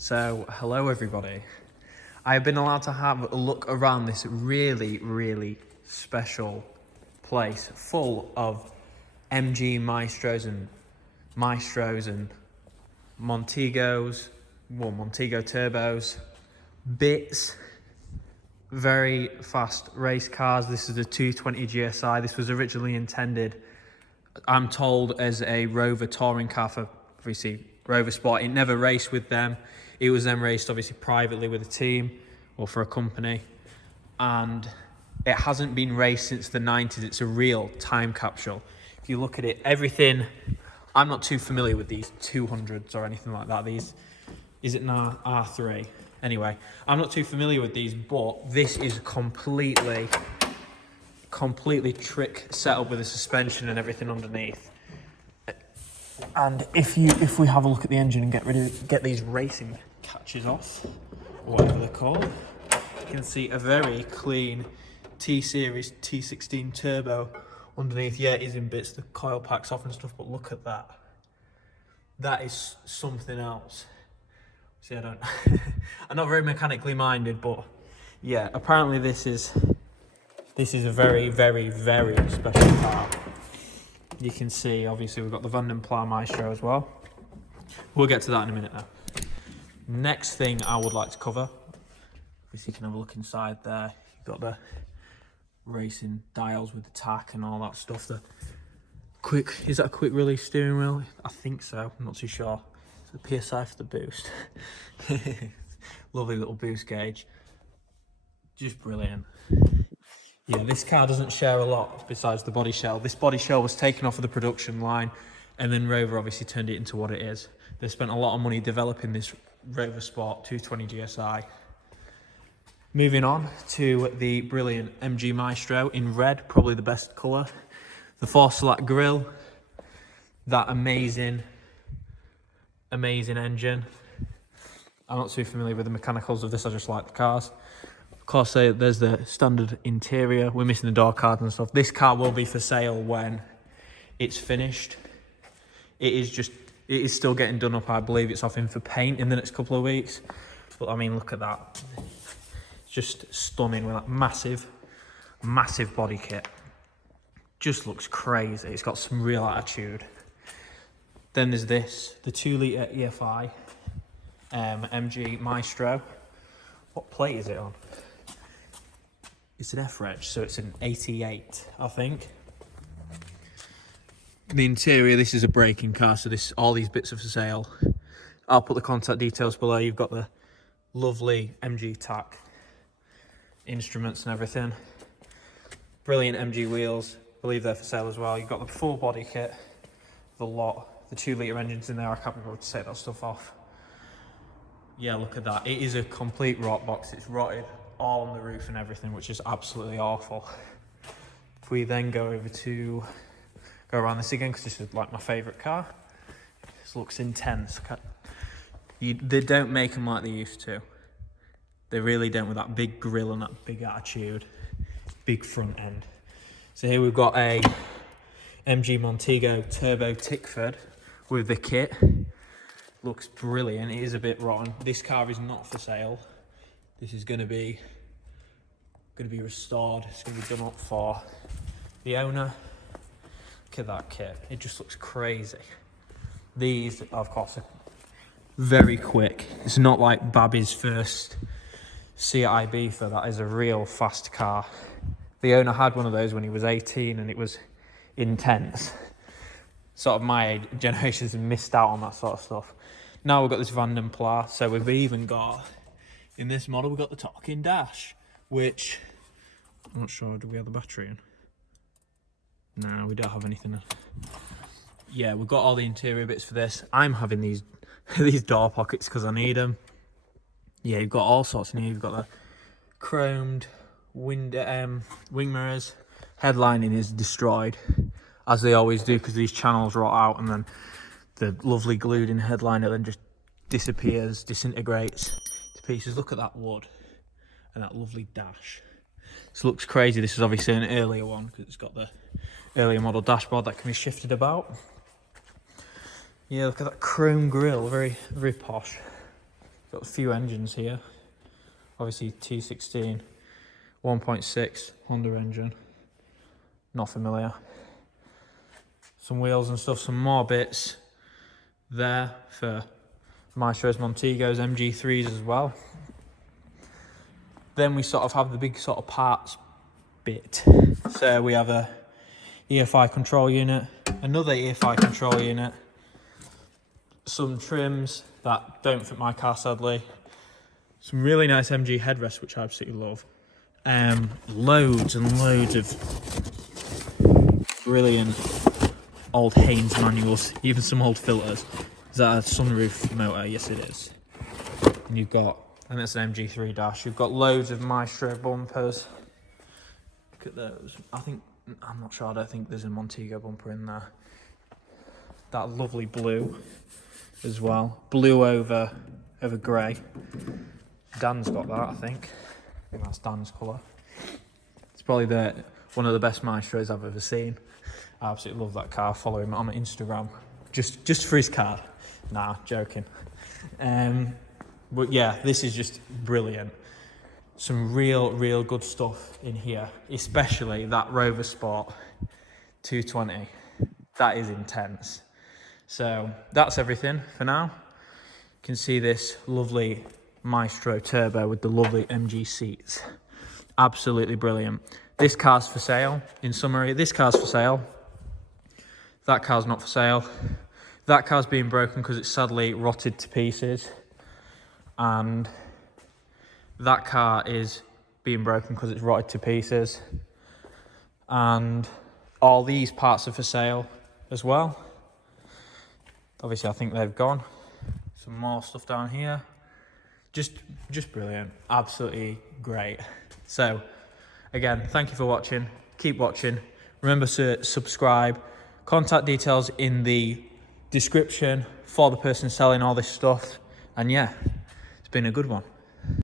So, hello everybody. I've been allowed to have a look around this really special place full of MG Maestros and Montegos, Montego Turbos, bits, very fast race cars. This is a 220 GSI. This was originally intended, I'm told, as a Rover touring car for obviously Rover Sport. It never raced with them. It was then raced obviously privately with a team or for a company, and it hasn't been raced since the 90s. It's a real time capsule. If you look at it, everything, I'm not too familiar with these 200s or anything like that. These, is it now R3? Anyway, I'm not too familiar with these, but this is completely trick setup with a suspension and everything underneath. And if we have a look at the engine and get these racing catches off, or whatever they're called, you can see a very clean T-Series T16 turbo underneath. Yeah, it is in bits, the coil packs off and stuff, but look at that. That is something else. See, I'm not very mechanically minded, but yeah, apparently this is a very special car. You can see, obviously, we've got the Vanden Plas Maestro as well. We'll get to that in a minute though. Next thing I would like to cover, obviously you can have a look inside there. You've got the racing dials with the tack and all that stuff. Is that a quick release steering wheel? I think so, I'm not too sure. It's the PSI for the boost. Lovely little boost gauge. Just brilliant. Yeah, this car doesn't share a lot besides the body shell. This body shell was taken off of the production line, and then Rover obviously turned it into what it is. They spent a lot of money developing this Rover Sport 220 GSI. Moving on to the brilliant MG Maestro in red, probably the best colour. The 4-slat grille, that amazing engine. I'm not too familiar with the mechanicals of this, I just like the cars. Of course, there's the standard interior. We're missing the door cards and stuff. This car will be for sale when it's finished. It is still getting done up. I believe it's off in for paint in the next couple of weeks. But I mean, look at that. It's just stunning with that massive body kit. Just looks crazy. It's got some real attitude. Then there's this, the 2-litre EFI MG Maestro. What plate is it on? It's an F-Reg, so it's an 88, I think. The interior, this is a braking car, so all these bits are for sale. I'll put the contact details below. You've got the lovely MG tack, instruments and everything. Brilliant MG wheels. I believe they're for sale as well. You've got the full body kit, the lot, the 2-litre engines in there. I can't be able to take that stuff off. Yeah, look at that. It is a complete rot box. It's rotted all on the roof and everything, which is absolutely awful. If we then go around this again, because this is like my favourite car. This looks intense. They don't make them like they used to. They really don't, with that big grille and that big attitude. Big front end. So here we've got a MG Montego Turbo Tickford with the kit. Looks brilliant. It is a bit rotten. This car is not for sale. This is going to be restored. It's going to be done up for the owner. Look at that kit. It just looks crazy. These, of course, are very quick. It's not like Babby's first CIB for that. Is a real fast car. The owner had one of those when he was 18, and it was intense. Sort of my generation's missed out on that sort of stuff. Now we've got this Vanden Plas, so we've even got, in this model, we've got the talking dash, which, I'm not sure, do we have the battery in? No, we don't have anything in. Yeah, we've got all the interior bits for this. I'm having these door pockets because I need them. Yeah, you've got all sorts in here. You've got the chromed wing mirrors. Headlining is destroyed, as they always do, because these channels rot out, and then the lovely glued in headliner then just disappears, disintegrates to pieces. Look at that wood and that lovely dash. This looks crazy. This is obviously an earlier one because it's got the earlier model dashboard that can be shifted about. Yeah, look at that chrome grille, very posh. Got a few engines here. Obviously T16, 1.6 Honda engine. Not familiar. Some wheels and stuff, some more bits there for Maestro Montego's MG3s as well. Then we sort of have the big sort of parts bit. So we have a EFI control unit, another EFI control unit, some trims that don't fit my car sadly, some really nice MG headrests which I absolutely love, loads and loads of brilliant old Haynes manuals, even some old filters. Is that a sunroof motor? Yes it is. And you've got, and that's an MG3 dash, you've got loads of Maestro bumpers. Look at those. I'm not sure, I don't think there's a Montego bumper in there. That lovely blue as well. Blue over grey. Dan's got that, I think that's Dan's colour. It's probably one of the best Maestros I've ever seen. I absolutely love that car. Follow him on Instagram. Just for his car. Nah, joking. But yeah, this is just brilliant. Some real good stuff in here, especially that Rover Sport 220. That is intense. So that's everything for now. You can see this lovely Maestro Turbo with the lovely MG seats. Absolutely brilliant. This car's for sale. In summary, this car's for sale. That car's not for sale. That car's being broken because it's sadly rotted to pieces. And that car is being broken because it's rotted to pieces. And all these parts are for sale as well. Obviously, I think they've gone. Some more stuff down here. Just brilliant. Absolutely great. So, again, thank you for watching. Keep watching. Remember to subscribe. Contact details in the description for the person selling all this stuff. And yeah, it's been a good one.